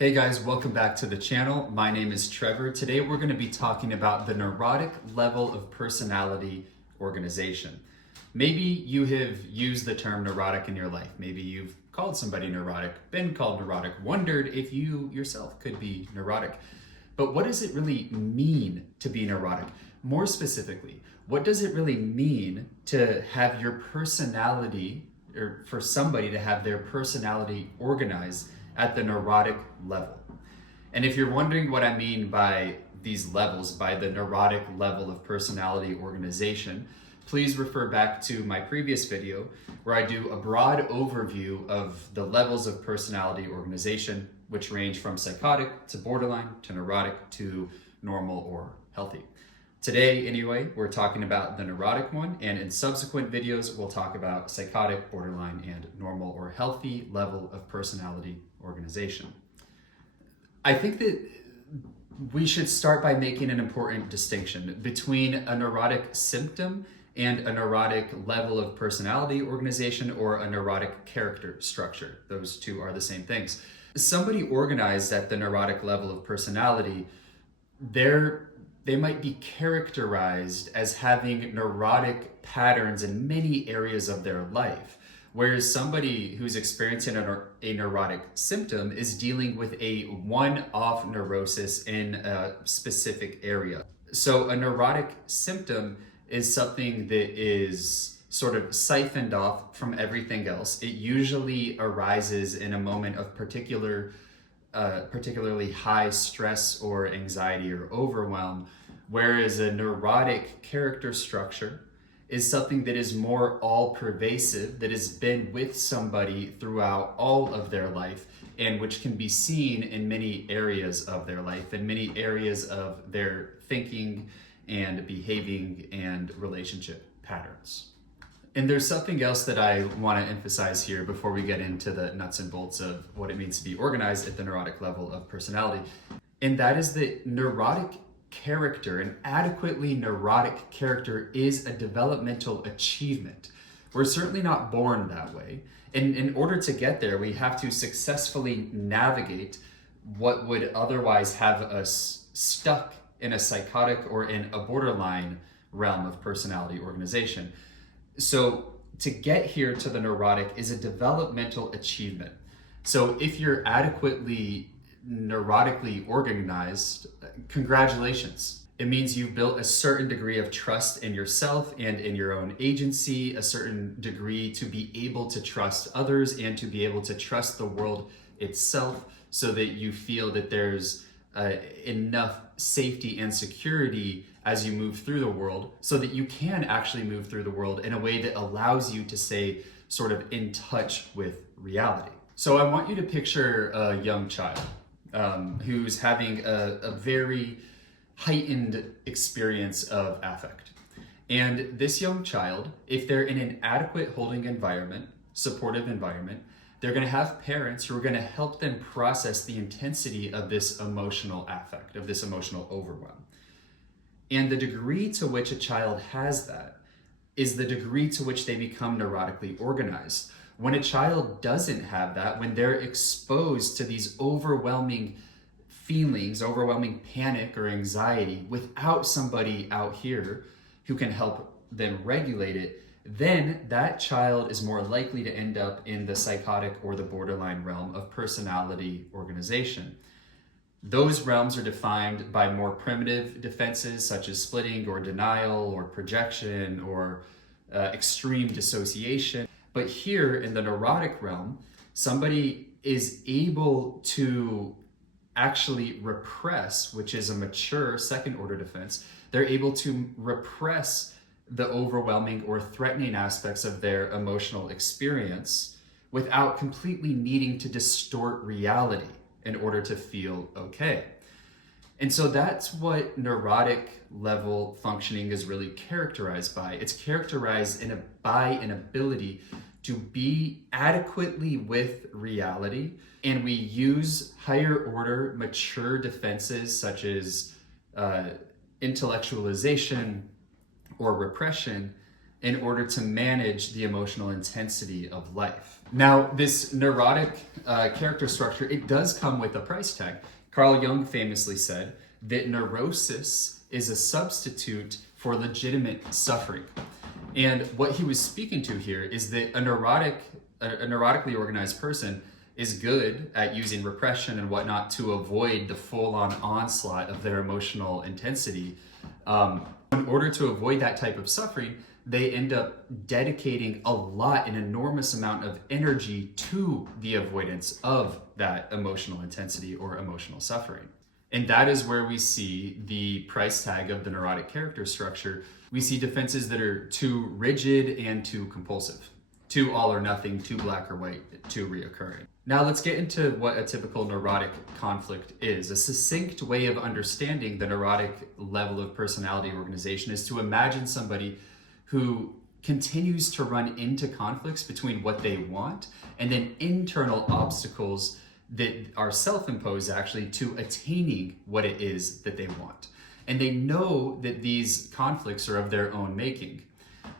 Hey guys, welcome back to the channel. My name is Trevor. Today we're going to be talking about the neurotic level of personality organization. Maybe you have used the term neurotic in your life. Maybe you've called somebody neurotic, been called neurotic, wondered if you yourself could be neurotic. But what does it really mean to be neurotic? More specifically, what does it really mean to have your personality, or for somebody to have their personality organized at the neurotic level? And if you're wondering what I mean by these levels, by the neurotic level of personality organization, please refer back to my previous video where I do a broad overview of the levels of personality organization, which range from psychotic to borderline to neurotic to normal or healthy. Today, anyway, we're talking about the neurotic one, and in subsequent videos, we'll talk about psychotic, borderline, and normal or healthy level of personality organization. I think that we should start by making an important distinction between a neurotic symptom and a neurotic level of personality organization, or a neurotic character structure. Those two are the same things. Somebody organized at the neurotic level of personality, they might be characterized as having neurotic patterns in many areas of their life, whereas somebody who's experiencing a neurotic symptom is dealing with a one-off neurosis in a specific area. So a neurotic symptom is something that is sort of siphoned off from everything else. It usually arises in a moment of particularly high stress or anxiety or overwhelm, whereas a neurotic character structure is something that is more all-pervasive, that has been with somebody throughout all of their life, and which can be seen in many areas of their life, in many areas of their thinking and behaving and relationship patterns. And there's something else that I want to emphasize here before we get into the nuts and bolts of what it means to be organized at the neurotic level of personality. And that is that neurotic character, an adequately neurotic character, is a developmental achievement. We're certainly not born that way. And in order to get there, we have to successfully navigate what would otherwise have us stuck in a psychotic or in a borderline realm of personality organization. So to get here to the neurotic is a developmental achievement. So if you're adequately neurotically organized, congratulations. It means you've built a certain degree of trust in yourself and in your own agency, a certain degree to be able to trust others and to be able to trust the world itself, so that you feel that there's enough safety and security as you move through the world, so that you can actually move through the world in a way that allows you to stay sort of in touch with reality. So I want you to picture a young child who's having a very heightened experience of affect. And this young child, if they're in an adequate holding environment, supportive environment, they're going to have parents who are going to help them process the intensity of this emotional affect, of this emotional overwhelm. And the degree to which a child has that is the degree to which they become neurotically organized. When a child doesn't have that, when they're exposed to these overwhelming feelings, overwhelming panic or anxiety, without somebody out here who can help them regulate it, then that child is more likely to end up in the psychotic or the borderline realm of personality organization. Those realms are defined by more primitive defenses, such as splitting or denial or projection or extreme dissociation. But here in the neurotic realm, somebody is able to actually repress, which is a mature second order defense. They're able to repress the overwhelming or threatening aspects of their emotional experience without completely needing to distort reality in order to feel okay. And so that's what neurotic level functioning is really characterized by. It's characterized by an ability to be adequately with reality, and we use higher order mature defenses such as intellectualization or repression in order to manage the emotional intensity of life. Now, this neurotic character structure, it does come with a price tag. Carl Jung famously said that neurosis is a substitute for legitimate suffering. And what he was speaking to here is that a neurotically organized person is good at using repression and whatnot to avoid the full-on onslaught of their emotional intensity. In order to avoid that type of suffering, they end up dedicating an enormous amount of energy to the avoidance of that emotional intensity or emotional suffering. And that is where we see the price tag of the neurotic character structure. We see defenses that are too rigid and too compulsive, too all or nothing, too black or white, too reoccurring. Now let's get into what a typical neurotic conflict is. A succinct way of understanding the neurotic level of personality organization is to imagine somebody who continues to run into conflicts between what they want and then internal obstacles that are self-imposed actually to attaining what it is that they want. And they know that these conflicts are of their own making.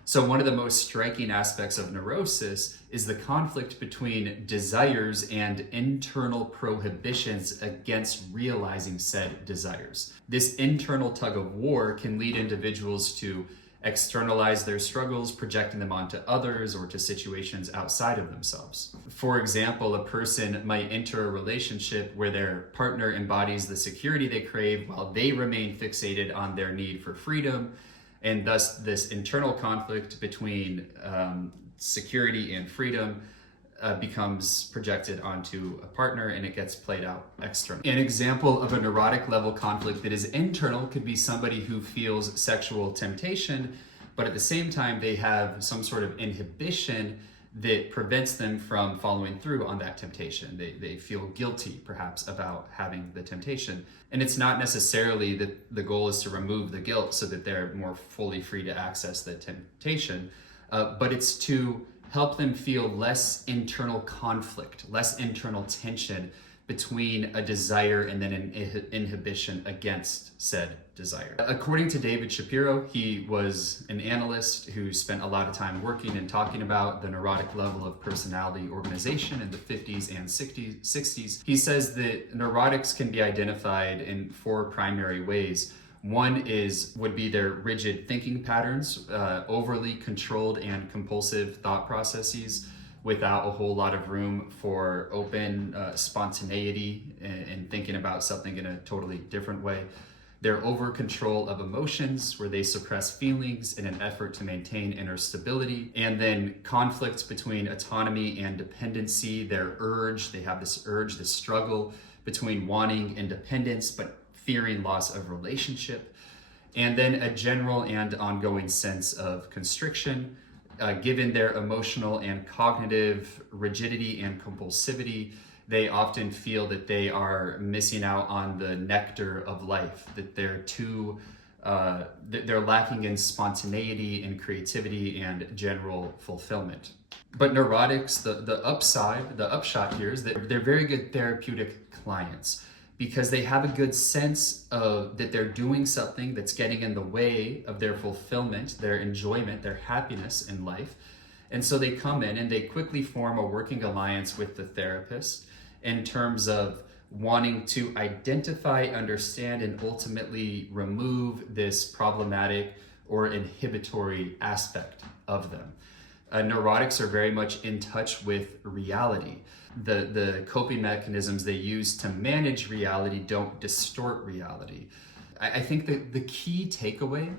So one of the most striking aspects of neurosis is the conflict between desires and internal prohibitions against realizing said desires. This internal tug of war can lead individuals to externalize their struggles, projecting them onto others or to situations outside of themselves. For example, a person might enter a relationship where their partner embodies the security they crave while they remain fixated on their need for freedom, and thus this internal conflict between security and freedom becomes projected onto a partner and it gets played out externally. An example of a neurotic level conflict that is internal could be somebody who feels sexual temptation, but at the same time they have some sort of inhibition that prevents them from following through on that temptation. They feel guilty perhaps about having the temptation. And it's not necessarily that the goal is to remove the guilt so that they're more fully free to access the temptation, but it's to help them feel less internal conflict, less internal tension between a desire and then an inhibition against said desire. According to David Shapiro, he was an analyst who spent a lot of time working and talking about the neurotic level of personality organization in the 50s and 60s. He says that neurotics can be identified in 4 primary ways. One would be their rigid thinking patterns, overly controlled and compulsive thought processes without a whole lot of room for open spontaneity and thinking about something in a totally different way. Their over control of emotions, where they suppress feelings in an effort to maintain inner stability. And then conflicts between autonomy and dependency, they have this urge, this struggle between wanting independence but fearing loss of relationship. And then a general and ongoing sense of constriction, given their emotional and cognitive rigidity and compulsivity. They often feel that they are missing out on the nectar of life, that they're lacking in spontaneity and creativity and general fulfillment. But neurotics, the upshot here is that they're very good therapeutic clients, because they have a good sense of that they're doing something that's getting in the way of their fulfillment, their enjoyment, their happiness in life. And so they come in and they quickly form a working alliance with the therapist in terms of wanting to identify, understand, and ultimately remove this problematic or inhibitory aspect of them. Neurotics are very much in touch with reality. The coping mechanisms they use to manage reality don't distort reality. I think that the key takeaway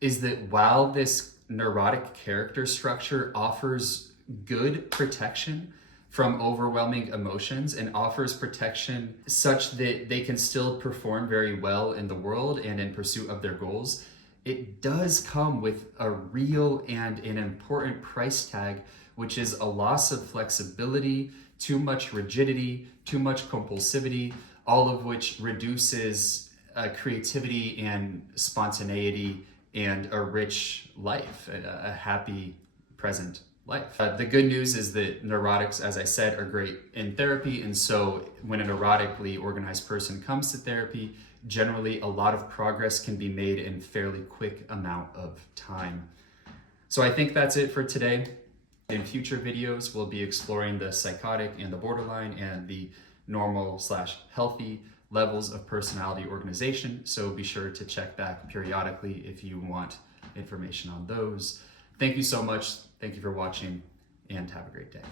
is that while this neurotic character structure offers good protection from overwhelming emotions and offers protection such that they can still perform very well in the world and in pursuit of their goals, it does come with a real and an important price tag, which is a loss of flexibility, too much rigidity, too much compulsivity, all of which reduces creativity and spontaneity and a rich life, a happy present life. The good news is that neurotics, as I said, are great in therapy. And so when a neurotically organized person comes to therapy, generally a lot of progress can be made in fairly quick amount of time. So I think that's it for today. In future videos, we'll be exploring the psychotic and the borderline and the normal/healthy levels of personality organization. So be sure to check back periodically if you want information on those. Thank you so much. Thank you for watching, and have a great day.